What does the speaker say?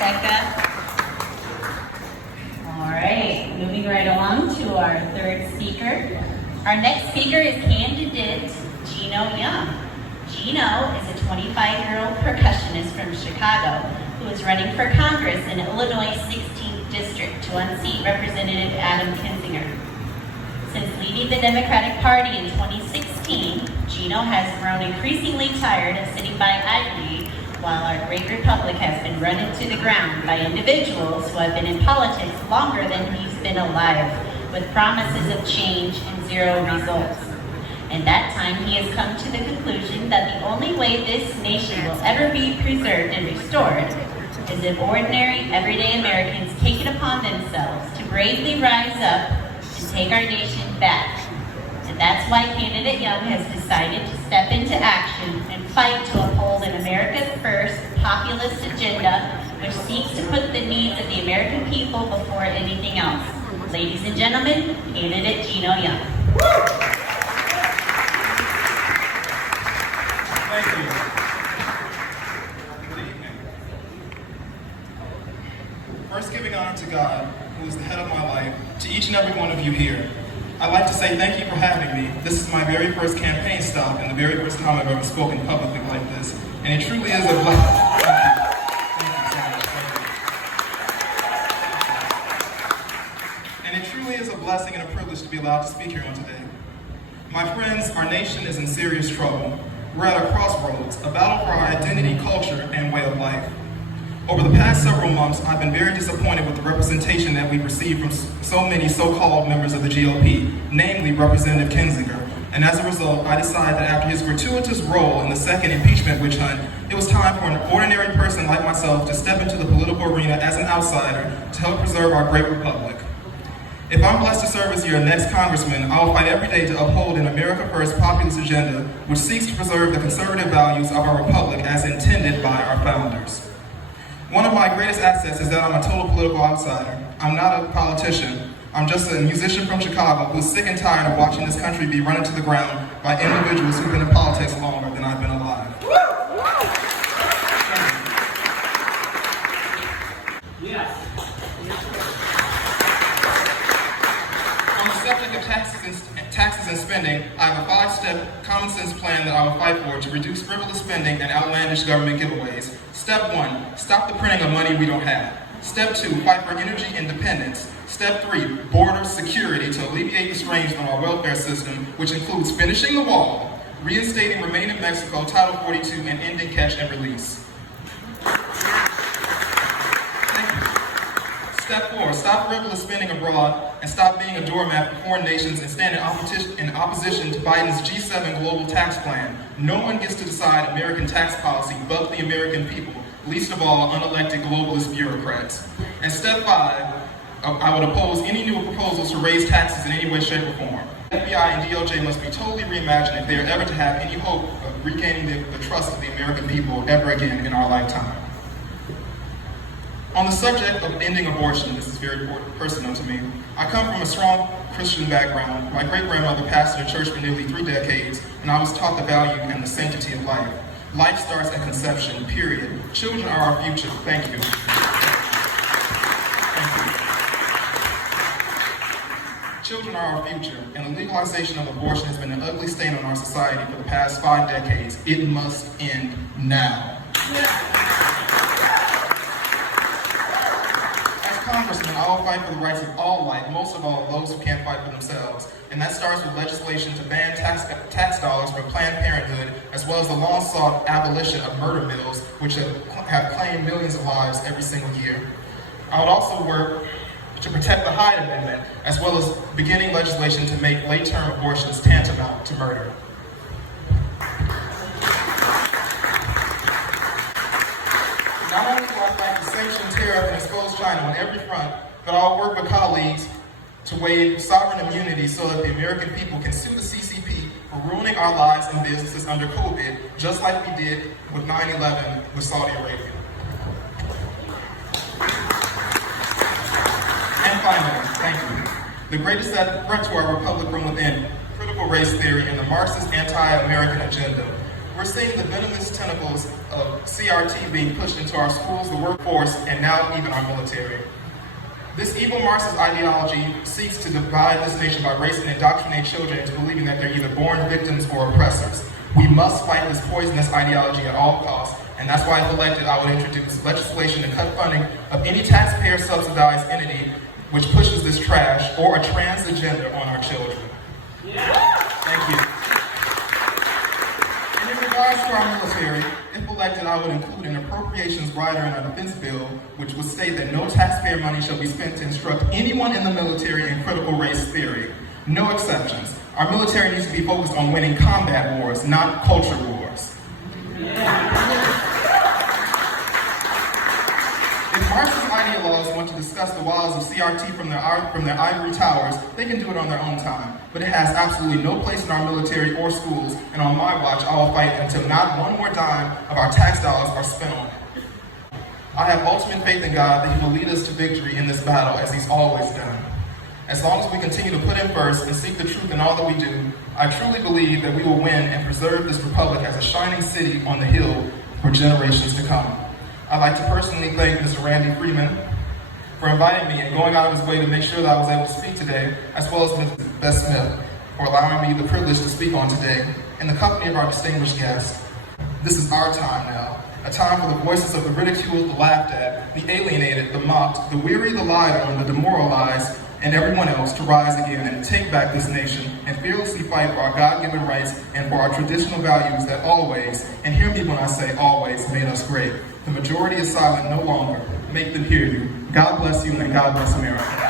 Becca. All right, moving right along to our third speaker. Our next speaker is candidate Geno Young. Geno is a 25-year-old percussionist from Chicago who is running for Congress in Illinois' 16th District to unseat Representative Adam Kinzinger. Since leaving the Democratic Party in 2016, Geno has grown increasingly tired of sitting by idly while our great republic has been run into the ground by individuals who have been in politics longer than he's been alive, with promises of change and zero results. In that time, he has come to the conclusion that the only way this nation will ever be preserved and restored is if ordinary, everyday Americans take it upon themselves to bravely rise up and take our nation back. And that's why candidate Young has decided to step into action and fight to uphold an America First populist agenda which seeks to put the needs of the American people before anything else. Ladies and gentlemen, candidate Geno Young. Thank you. Good evening. First, giving honor to God, who is the head of my life, to each and every one of you here. I'd like to say thank you for having me. This is my very first campaign stop and the very first time I've ever spoken publicly like this. And it truly is a blessing. And it truly is a blessing and a privilege to be allowed to speak here on today. My friends, our nation is in serious trouble. We're at a crossroads, a battle for our identity, culture, and way of life. Over the past several months, I've been very disappointed with the representation that we've received from so many so-called members of the GOP, namely Representative Kinzinger. And as a result, I decided that after his gratuitous role in the second impeachment witch hunt, it was time for an ordinary person like myself to step into the political arena as an outsider to help preserve our great republic. If I'm blessed to serve as your next congressman, I will fight every day to uphold an America First populist agenda which seeks to preserve the conservative values of our republic as intended by our founders. One of my greatest assets is that I'm a total political outsider. I'm not a politician. I'm just a musician from Chicago who's sick and tired of watching this country be run into the ground by individuals who've been in politics longer than I've been alive. Yes. On the subject of taxes and spending, I have a 5-step common sense plan that I will fight for to reduce frivolous spending and outlandish government giveaways. Step 1, stop the printing of money we don't have. Step 2, fight for energy independence. Step 3, border security to alleviate the strains on our welfare system, which includes finishing the wall, reinstating Remain in Mexico, Title 42, and ending catch and release. Step 4, stop frivolous spending abroad and stop being a doormat for foreign nations and stand in opposition to Biden's G7 global tax plan. No one gets to decide American tax policy but the American people, least of all unelected globalist bureaucrats. And step 5, I would oppose any new proposals to raise taxes in any way, shape, or form. FBI and DOJ must be totally reimagined if they are ever to have any hope of regaining the trust of the American people ever again in our lifetime. On the subject of ending abortion, this is very personal to me. I come from a strong Christian background. My great-grandmother pastored a church for nearly 3 decades, and I was taught the value and the sanctity of life. Life starts at conception, period. Children are our future. Thank you. Children are our future, and the legalization of abortion has been an ugly stain on our society for the past 5 decades. It must end now. Congressman, I will fight for the rights of all life, most of all those who can't fight for themselves. And that starts with legislation to ban tax dollars for Planned Parenthood, as well as the long-sought abolition of murder mills, which have claimed millions of lives every single year. I would also work to protect the Hyde Amendment, as well as beginning legislation to make late-term abortions tantamount to murder. Not only will I fight to sanction, tariff, and expose China on every front, but I'll work with colleagues to waive sovereign immunity so that the American people can sue the CCP for ruining our lives and businesses under COVID, just like we did with 9/11 with Saudi Arabia. And finally, thank you. The greatest threat to our republic from within, critical race theory and the Marxist anti-American agenda. We're seeing the venomous tentacles of CRT being pushed into our schools, the workforce, and now even our military. This evil Marxist ideology seeks to divide this nation by race and indoctrinate children into believing that they're either born victims or oppressors. We must fight this poisonous ideology at all costs, and that's why, if elected, I would introduce legislation to cut funding of any taxpayer-subsidized entity which pushes this trash or a trans agenda on our children. Thank you. And in regards to our military, if elected, I would include an appropriations rider in our defense bill, which would state that no taxpayer money shall be spent to instruct anyone in the military in critical race theory. No exceptions. Our military needs to be focused on winning combat wars, not culture wars. If Marxist ideologues want to discuss the wiles of CRT from their ivory towers, they can do it on their own time. But it has absolutely no place in our military or schools, and on my watch, I will fight until not one more dime of our tax dollars are spent on it. I have ultimate faith in God that He will lead us to victory in this battle, as He's always done. As long as we continue to put Him first and seek the truth in all that we do, I truly believe that we will win and preserve this republic as a shining city on the hill for generations to come. I'd like to personally thank Mr. Randy Freeman for inviting me and going out of his way to make sure that I was able to speak today, as well as Ms. Beth Smith for allowing me the privilege to speak on today in the company of our distinguished guests. This is our time now, a time for the voices of the ridiculed, the laughed at, the alienated, the mocked, the weary, the lied on, the demoralized, and everyone else to rise again and take back this nation and fearlessly fight for our God-given rights and for our traditional values that always, and hear me when I say always, made us great. The majority is silent no longer. Make them hear you. God bless you and God bless America.